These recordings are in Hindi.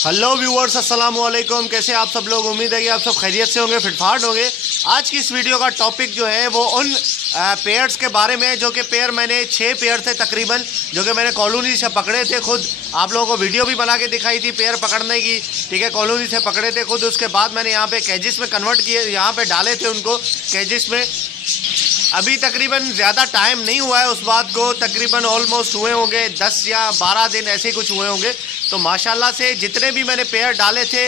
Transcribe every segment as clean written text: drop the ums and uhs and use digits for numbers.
हेलो व्यूअर्स, अस्सलाम वालेकुम। कैसे आप सब लोग? उम्मीद है कि आप सब खैरियत से होंगे, फिटफाट होंगे। आज की इस वीडियो का टॉपिक जो है वो उन पेयर्स के बारे में जो कि पेयर मैंने 6 पेयर थे तकरीबन, जो कि मैंने कॉलोनी से पकड़े थे खुद। आप लोगों को वीडियो भी बना के दिखाई थी पेयर पकड़ने की, ठीक है। कॉलोनी से पकड़े थे खुद, उसके बाद मैंने यहाँ पे कैजिस में कन्वर्ट किए, यहाँ पे डाले थे उनको कैजिस में। अभी तकरीबन ज़्यादा टाइम नहीं हुआ है उस बात को, तकरीबन ऑलमोस्ट हुए होंगे 10 या 12 दिन ऐसे ही कुछ हुए होंगे। तो माशाल्लाह से जितने भी मैंने पेयर डाले थे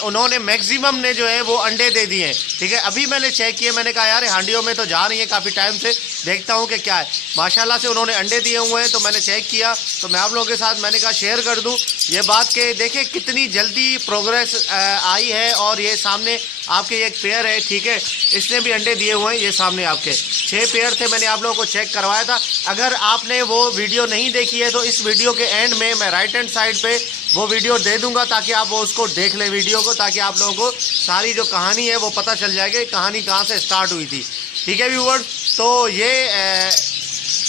उन्होंने मैक्सिमम ने जो है वो अंडे दे दिए, ठीक है। अभी मैंने चेक किए, मैंने कहा यार हांडियों में तो जा रही है काफ़ी टाइम से, देखता हूँ कि क्या है। माशाल्लाह से उन्होंने अंडे दिए हुए हैं, तो मैंने चेक किया, तो मैं आप लोगों के साथ मैंने कहा शेयर कर दूँ ये बात के देखें कितनी जल्दी प्रोग्रेस आई है। और ये सामने आपके एक पेयर है, ठीक है, इसने भी अंडे दिए हुए हैं। ये सामने आपके 6 पेयर थे, मैंने आप लोगों को चेक करवाया था। अगर आपने वो वीडियो नहीं देखी है तो इस वीडियो के एंड में मैं राइट हैंड साइड पे वो वीडियो दे दूंगा, ताकि आप वो उसको देख लें वीडियो को, ताकि आप लोगों को सारी जो कहानी है वो पता चल जाएगी, कहानी कहाँ से स्टार्ट हुई थी, ठीक है व्यूअर्स। तो ये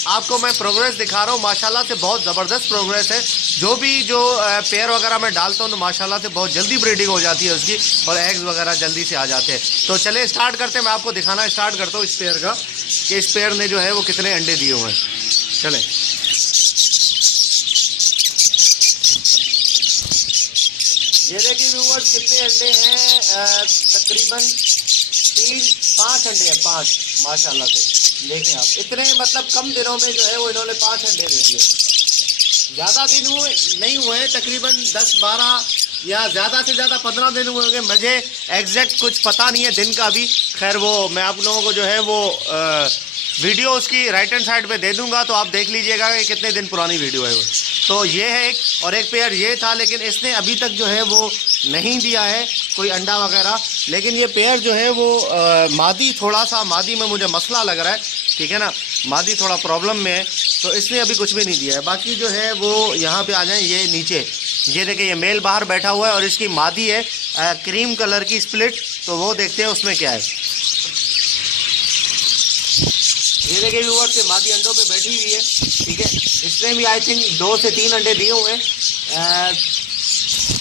आपको मैं प्रोग्रेस दिखा रहा हूँ, माशाल्लाह से बहुत ज़बरदस्त प्रोग्रेस है। जो पेयर वगैरह मैं डालता हूँ तो माशाल्लाह से बहुत जल्दी ब्रीडिंग हो जाती है उसकी, और एग्स वगैरह जल्दी से आ जाते हैं। तो चले स्टार्ट करते हैं, मैं आपको दिखाना स्टार्ट करता हूँ इस पेयर का कि इस पेयर ने जो है वो कितने अंडे दिए हुए हैं। चलें, ये देखिए व्यूअर्स कितने अंडे हैं, तकरीबन 5 अंडे हैं, 5 माशाल्लाह से। देखें आप, इतने मतलब कम दिनों में जो है वो इन्होंने 5 अंडे दे दिए। ज़्यादा दिन नहीं हुए हैं, तकरीबन 10-12 या ज़्यादा से ज़्यादा 15 दिन हुए होंगे। मुझे एग्जैक्ट कुछ पता नहीं है दिन का भी। खैर वो मैं आप लोगों को जो है वो वीडियो उसकी राइट हैंड साइड पे दे दूंगा, तो आप देख लीजिएगा कि कितने दिन पुरानी वीडियो है वो। तो ये है एक, और एक पेयर ये था, लेकिन इसने अभी तक जो है वो नहीं दिया है कोई अंडा वगैरह। लेकिन ये पेयर जो है वो मादी, थोड़ा सा मादी में मुझे मसला लग रहा है, ठीक है ना, मादी थोड़ा प्रॉब्लम में है, तो इसने अभी कुछ भी नहीं दिया है। बाकी जो है वो यहाँ पे आ जाए, ये नीचे ये देखिए, ये मेल बाहर बैठा हुआ है और इसकी मादी है क्रीम कलर की स्प्लिट, तो वो देखते हैं उसमें क्या है। ये देखिए व्यूअर्स, से मादी अंडों पे बैठी हुई है, ठीक है। इसने भी आई थिंक 2 से 3 अंडे दिए हुए हैं।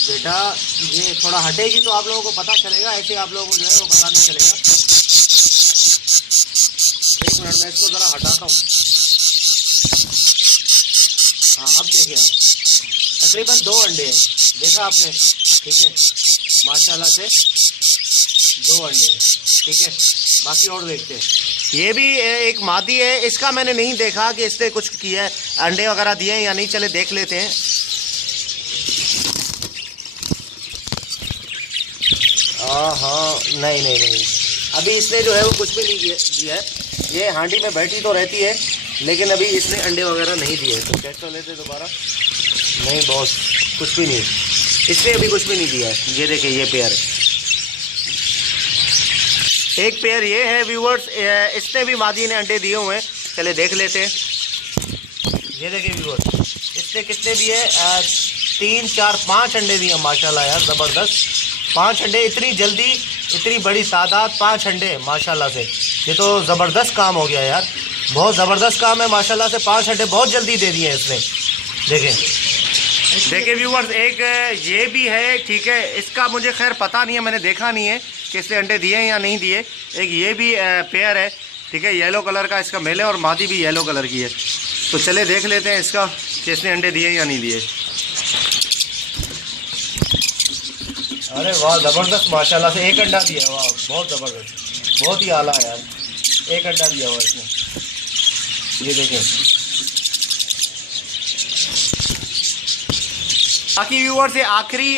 बेटा ये थोड़ा हटेगी तो आप लोगों को पता चलेगा, ऐसे आप लोगों को जो है वो पता नहीं चलेगा। एक मिनट, मैं इसको ज़रा हटाता हूँ। हाँ, अब देखिए आप, तकरीबन 2 अंडे हैं, देखा आपने, ठीक है, माशाल्लाह से 2 अंडे हैं, ठीक है। बाकी और देखते हैं, ये भी एक मादी है, इसका मैंने नहीं देखा कि इसने कुछ किया है, अंडे वगैरह दिए हैं या नहीं। चले देख लेते हैं। हाँ, नहीं, अभी इसने जो है वो कुछ भी नहीं दिया है। ये हांडी में बैठी तो रहती है, लेकिन अभी इसने अंडे वगैरह नहीं दिए। तो चेक कर लेते दोबारा। नहीं बॉस, कुछ भी नहीं, इसने अभी कुछ भी नहीं दिया है। ये देखिए, ये पेयर है, एक पेयर ये है व्यूअर्स, इसने भी मादी ने अंडे दिए हुए हैं। चले देख लेते हैं। ये देखिए व्यूअर्स, इसने कितने दिए, 3, 4, 5 अंडे दिए माशाल्लाह यार, ज़बरदस्त 5 अंडे, इतनी जल्दी, इतनी बड़ी तादाद, 5 अंडे माशाल्लाह से। ये तो ज़बरदस्त काम हो गया यार, बहुत ज़बरदस्त काम है माशाल्लाह से। 5 अंडे बहुत जल्दी दे दिए इसने। देखें व्यूअर्स, एक ये भी है, ठीक है, इसका मुझे खैर पता नहीं है, मैंने देखा नहीं है कि इसने अंडे दिए हैं या नहीं दिए। एक ये भी पेयर है, ठीक है, येलो कलर का इसका मेल है, और मादी भी येलो कलर की है। तो चले देख लेते हैं इसका कि इसने अंडे दिए या नहीं दिए। अरे वाह, ज़बरदस्त माशाल्लाह से, एक अंडा दिया, वाह बहुत ज़बरदस्त, बहुत ही आला है यार, एक अंडा दिया हुआ इसने। ये देखें। बाकी व्यूअर्स, ये आखिरी